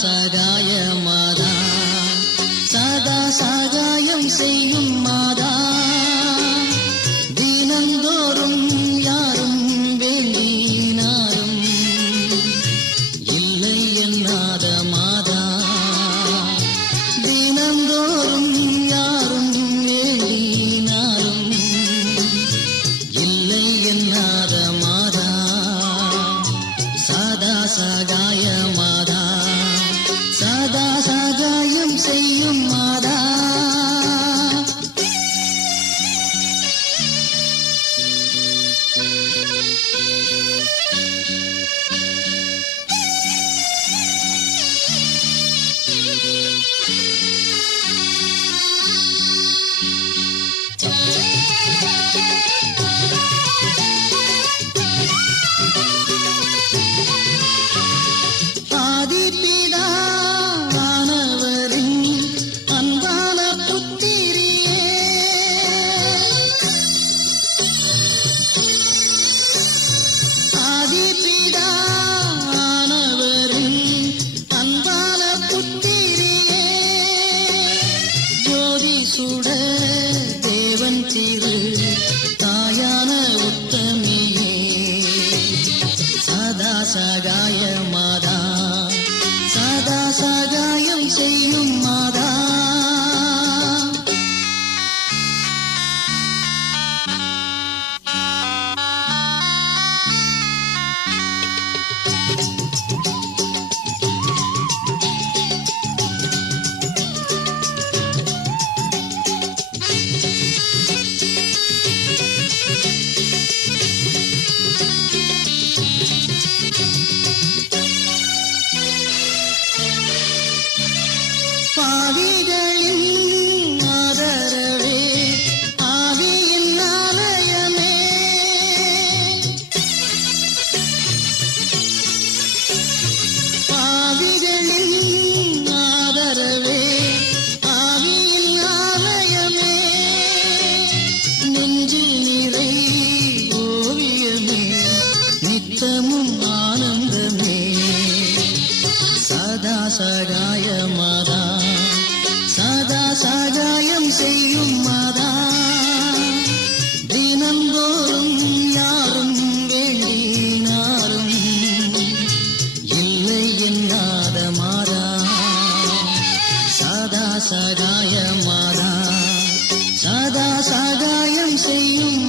சகாய மாதா சதா சகாயம் செய்யும் மாதா தினந்தோறும் யாரும் வேண்டினாரும் இல்லை என்னாத மாதா தினந்தோறும் யாரும் வேண்டினாரும் இல்லை என்னாத மாதா சதா சகாய மாதா சதா சகாயம் செய்யும் மாதா சுட தேவன் திரு தாயான உத்தமியே சதா சகாய மாதா சதா சகாயம் செய்யும் மாதா பாவிகளின் ஆதரவே ஆவியின் ஆலயமே பாவிகளின் ஆதரவே ஆவியின் ஆலயமே நெஞ்சு நிறை ஓவியமே நித்தமும் ஆனந்தமே சதா சகாய மாதா சதா சகாயம் செய்யும் மாதா தினந்தோறும் யாரும் வேண்டினாரும் இல்லை என்னாத மாதா சதா சகாய மாதா சதா சகாயம் செய்யும்